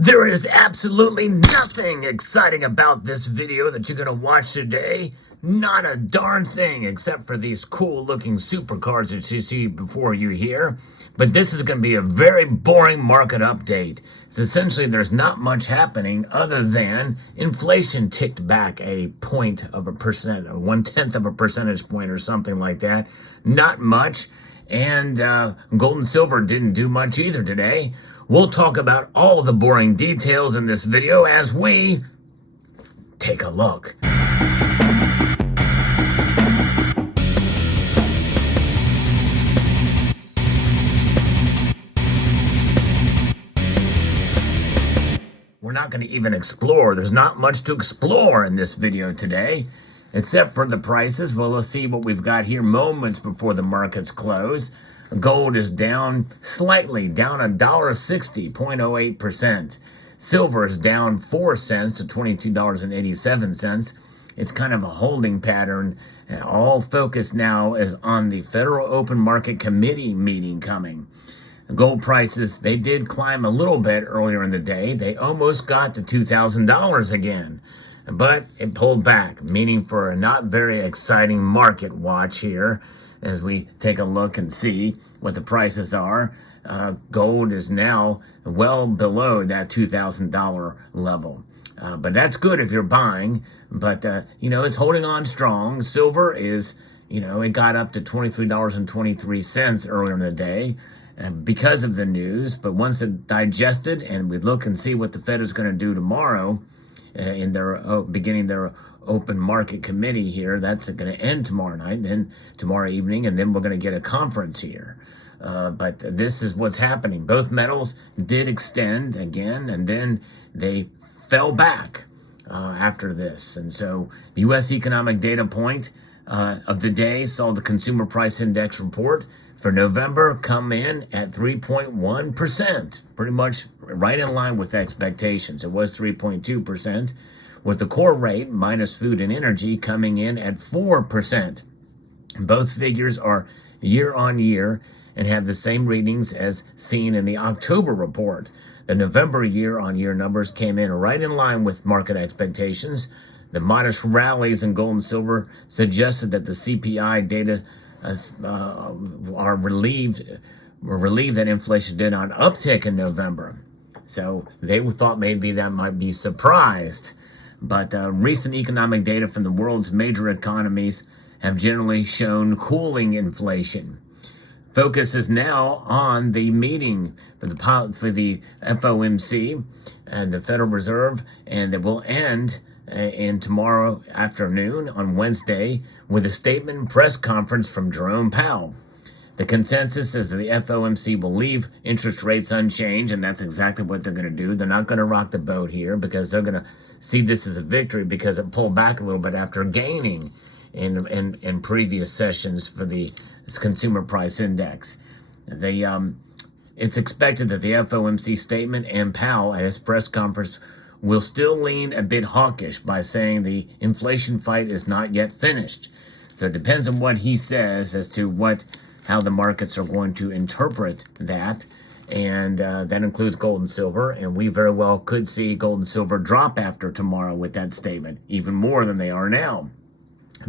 There is absolutely nothing exciting about this video that you're going to watch today. Not a darn thing except for these cool looking supercars that you see before you here. But this is going to be a very boring market update. It's essentially there's not much happening other than inflation ticked back a point of a percent, or 1/10 of a percentage point or something like that. Not much. And gold and silver didn't do much either today. We'll talk about all the boring details in this video as we take a look. We're not going to even explore. There's not much to explore in this video today, except for the prices. Well, let's see what we've got here moments before the markets close. Gold is down slightly, down $1.60, 0.08%. Silver is down 4 cents to $22.87. It's kind of a holding pattern. And all focus now is on the Federal Open Market Committee meeting coming. Gold prices, they did climb a little bit earlier in the day. They almost got to $2,000 again. But it pulled back, meaning for a not very exciting market watch here as we take a look and see what the prices are. Gold is now well below that $2,000 level. But that's good if you're buying. But, it's holding on strong. Silver is, it got up to $23.23 earlier in the day because of the news. But once it digested and we look and see what the Fed is going to do tomorrow, in their beginning their open market committee here. That's going to end tomorrow night, then tomorrow evening, and then we're going to get a conference here. But this is what's happening. Both metals did extend again, and then they fell back after this. And so the U.S. economic data point of the day saw the Consumer Price Index report for November come in at 3.1%, pretty much right in line with expectations. It was 3.2%, with the core rate minus food and energy coming in at 4%. Both figures are year on year and have the same readings as seen in the October report. The November year-on-year numbers came in right in line with market expectations. The modest rallies in gold and silver suggested that the CPI data were relieved that inflation did not uptick in November. So they thought maybe that might be surprised. But recent economic data from the world's major economies have generally shown cooling inflation. Focus is now on the meeting for the FOMC and the Federal Reserve, and it will end in tomorrow afternoon on Wednesday with a statement and press conference from Jerome Powell. The consensus is that the FOMC will leave interest rates unchanged, and that's exactly what they're going to do. They're not going to rock the boat here because they're going to see this as a victory because it pulled back a little bit after gaining in previous sessions for the Consumer Price Index. It's expected that the FOMC statement and Powell at his press conference will still lean a bit hawkish by saying the inflation fight is not yet finished. So it depends on what he says as to how the markets are going to interpret that. And that includes gold and silver. And we very well could see gold and silver drop after tomorrow with that statement, even more than they are now.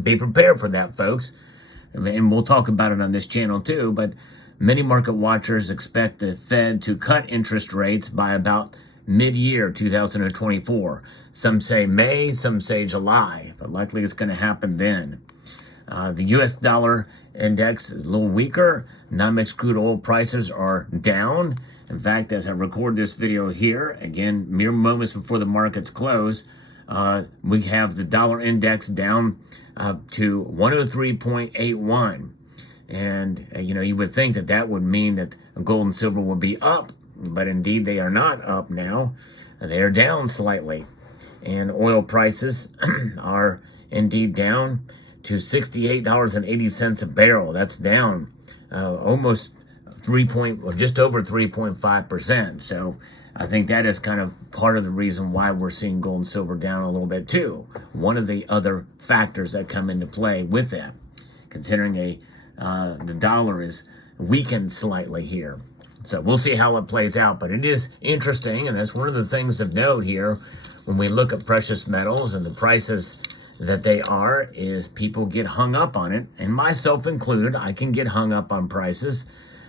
Be prepared for that, folks. And we'll talk about it on this channel too. But many market watchers expect the Fed to cut interest rates by about mid-year 2024. Some say May, some say July, but likely it's going to happen then. The U.S. dollar index is a little weaker. Non-mixed crude oil prices are down. In fact, as I record this video here, again, mere moments before the markets close, we have the dollar index down to 103.81. And, you would think that would mean that gold and silver would be up. But indeed, they are not up now. They are down slightly. And oil prices are indeed down to $68.80 a barrel. That's down almost just over 3.5%. So I think that is kind of part of the reason why we're seeing gold and silver down a little bit too. One of the other factors that come into play with that, considering the dollar is weakened slightly here. So we'll see how it plays out, but it is interesting, and that's one of the things of note here when we look at precious metals and the prices that they are, is people get hung up on it, and myself included. I can get hung up on prices,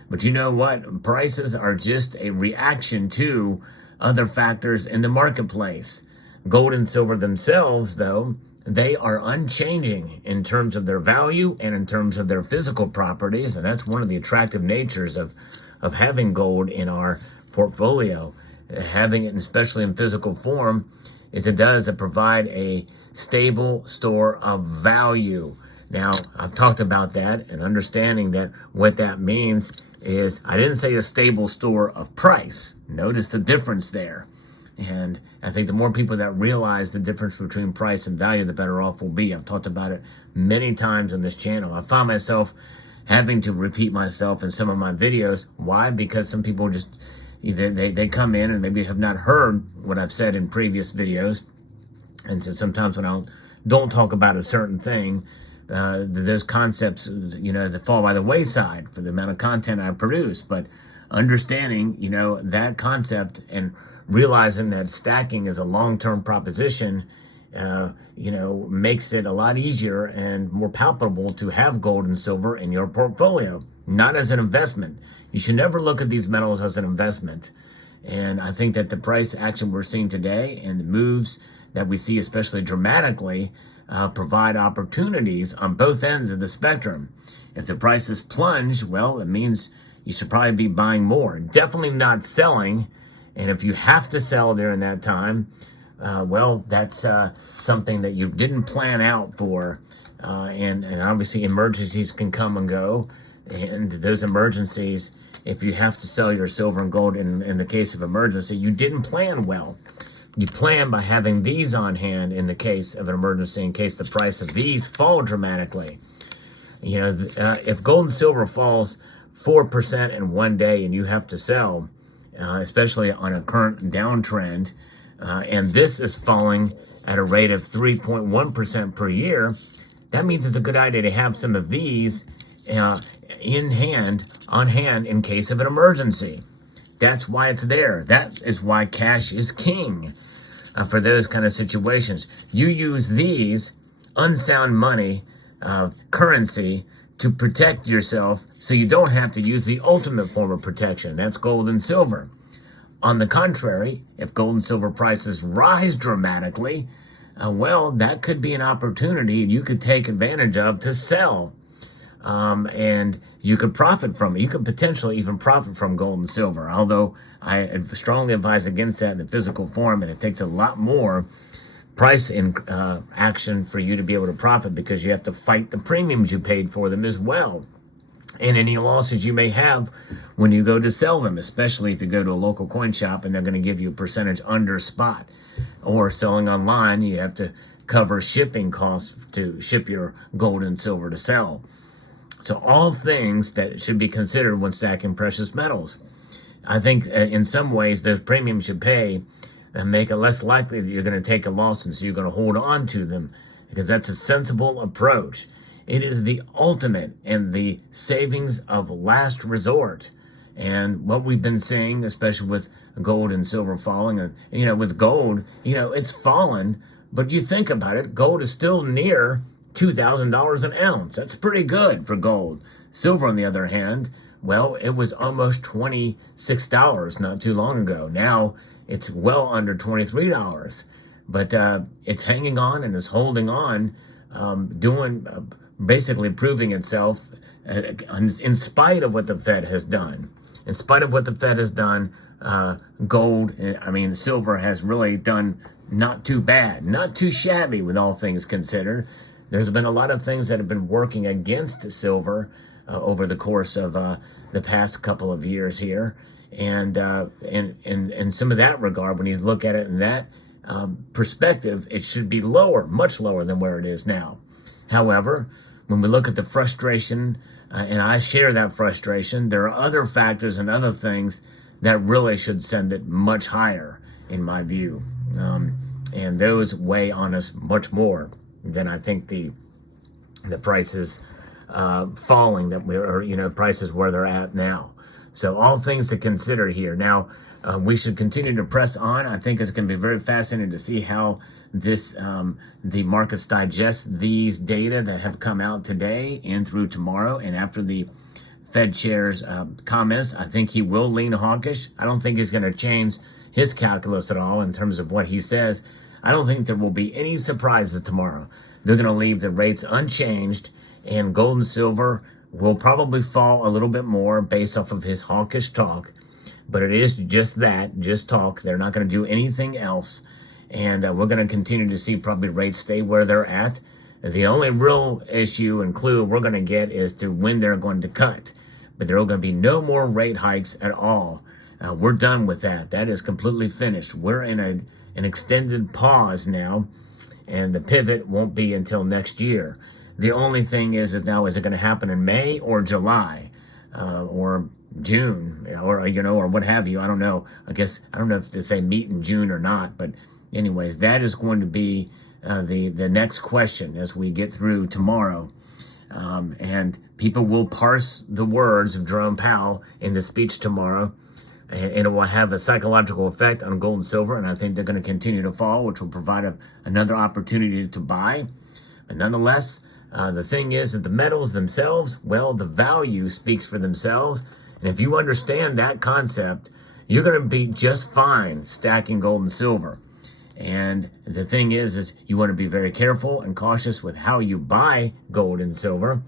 but you know what? Prices are just a reaction to other factors in the marketplace. Gold and silver themselves, though, they are unchanging in terms of their value and in terms of their physical properties, and that's one of the attractive natures of having gold in our portfolio. Having it, especially in physical form, is it provide a stable store of value. Now, I've talked about that and understanding that what that means is, I didn't say a stable store of price. Notice the difference there. And I think the more people that realize the difference between price and value, the better off we'll be. I've talked about it many times on this channel. I found myself having to repeat myself in some of my videos. Why? Because some people just, either they come in and maybe have not heard what I've said in previous videos. And so sometimes when I don't talk about a certain thing, those concepts, that fall by the wayside for the amount of content I produce. But understanding, that concept and realizing that stacking is a long-term proposition, makes it a lot easier and more palpable to have gold and silver in your portfolio, not as an investment. You should never look at these metals as an investment. And I think that the price action we're seeing today and the moves that we see, especially dramatically, provide opportunities on both ends of the spectrum. If the prices plunge, well, it means you should probably be buying more. Definitely not selling. And if you have to sell during that time, well, that's something that you didn't plan out for. And obviously emergencies can come and go. And those emergencies, if you have to sell your silver and gold in the case of emergency, you didn't plan well. You plan by having these on hand in the case of an emergency, in case the price of these fall dramatically. If gold and silver falls 4% in one day and you have to sell, especially on a current downtrend, and this is falling at a rate of 3.1% per year, that means it's a good idea to have some of these on hand in case of an emergency. That's why it's there. That is why cash is king for those kind of situations. You use these unsound money, currency, to protect yourself so you don't have to use the ultimate form of protection. That's gold and silver. On the contrary, if gold and silver prices rise dramatically, well, that could be an opportunity you could take advantage of to sell. And you could profit from it. You could potentially even profit from gold and silver, although I strongly advise against that in the physical form, and it takes a lot more price in action for you to be able to profit, because you have to fight the premiums you paid for them as well, and any losses you may have when you go to sell them, especially if you go to a local coin shop and they're going to give you a percentage under spot. Or selling online, you have to cover shipping costs to ship your gold and silver to sell. So all things that should be considered when stacking precious metals. I think in some ways those premiums you pay make it less likely that you're going to take a loss, and so you're going to hold on to them, because that's a sensible approach. It is the ultimate and the savings of last resort. And what we've been seeing, especially with gold and silver falling, and with gold, it's fallen, but you think about it, gold is still near $2,000 an ounce. That's pretty good for gold. Silver, on the other hand, well, it was almost $26 not too long ago. Now it's well under $23, but it's hanging on and is holding on, basically proving itself in spite of what the Fed has done. In spite of what the Fed has done, silver has really done not too bad, not too shabby with all things considered. There's been a lot of things that have been working against silver over the course of the past couple of years here. And in some of that regard, when you look at it in that perspective, it should be lower, much lower than where it is now. However, when we look at the frustration, and I share that frustration, there are other factors and other things that really should send it much higher, in my view. And those weigh on us much more than I think the prices falling, that prices where they're at now. So all things to consider here. Now, we should continue to press on. I think it's going to be very fascinating to see how this the markets digest these data that have come out today and through tomorrow. And after the Fed chair's comments, I think he will lean hawkish. I don't think he's going to change his calculus at all in terms of what he says. I don't think there will be any surprises tomorrow. They're going to leave the rates unchanged, and gold and silver will probably fall a little bit more based off of his hawkish talk. But it is just that, just talk. They're not going to do anything else. And we're going to continue to see probably rates stay where they're at. The only real issue and clue we're going to get is to when they're going to cut. But there are going to be no more rate hikes at all. We're done with that. That is completely finished. We're in an extended pause now, and the pivot won't be until next year. The only thing is now, is it going to happen in May or July or June, or what have you? I don't know. I guess I don't know if they say meet in June or not. But anyways, that is going to be the next question as we get through tomorrow. And people will parse the words of Jerome Powell in the speech tomorrow, and it will have a psychological effect on gold and silver. And I think they're going to continue to fall, which will provide another opportunity to buy. But nonetheless, the thing is that the metals themselves, well, the value speaks for themselves. And if you understand that concept, you're going to be just fine stacking gold and silver. And the thing is you want to be very careful and cautious with how you buy gold and silver.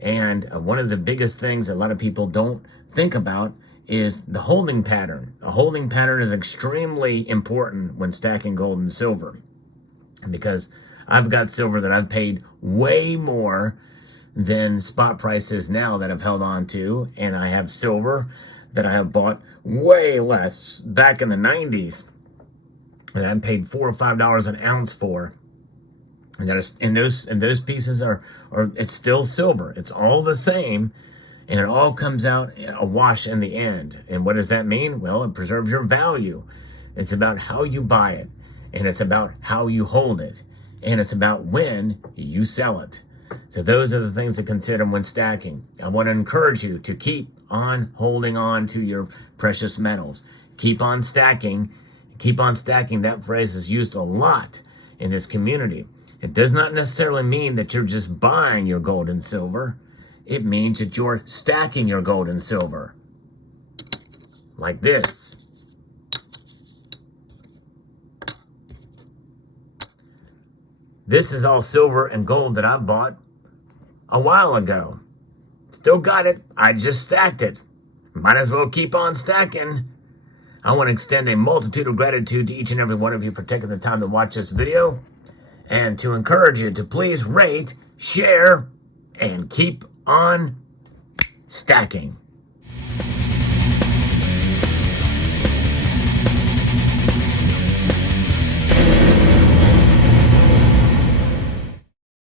And one of the biggest things a lot of people don't think about is the holding pattern. A holding pattern is extremely important when stacking gold and silver, because I've got silver that I've paid way more than spot prices now that I've held on to, and I have silver that I have bought way less back in the 90s, and I paid $4 or $5 an ounce for. And those pieces are it's still silver. It's all the same, and it all comes out a wash in the end. And what does that mean? Well, it preserves your value. It's about how you buy it, and it's about how you hold it, and it's about when you sell it. So those are the things to consider when stacking. I want to encourage you to keep on holding on to your precious metals. Keep on stacking. Keep on stacking. That phrase is used a lot in this community. It does not necessarily mean that you're just buying your gold and silver. It means that you're stacking your gold and silver. Like this. This is all silver and gold that I bought a while ago. Still got it. I just stacked it. Might as well keep on stacking. I want to extend a multitude of gratitude to each and every one of you for taking the time to watch this video, and to encourage you to please rate, share, and keep on stacking.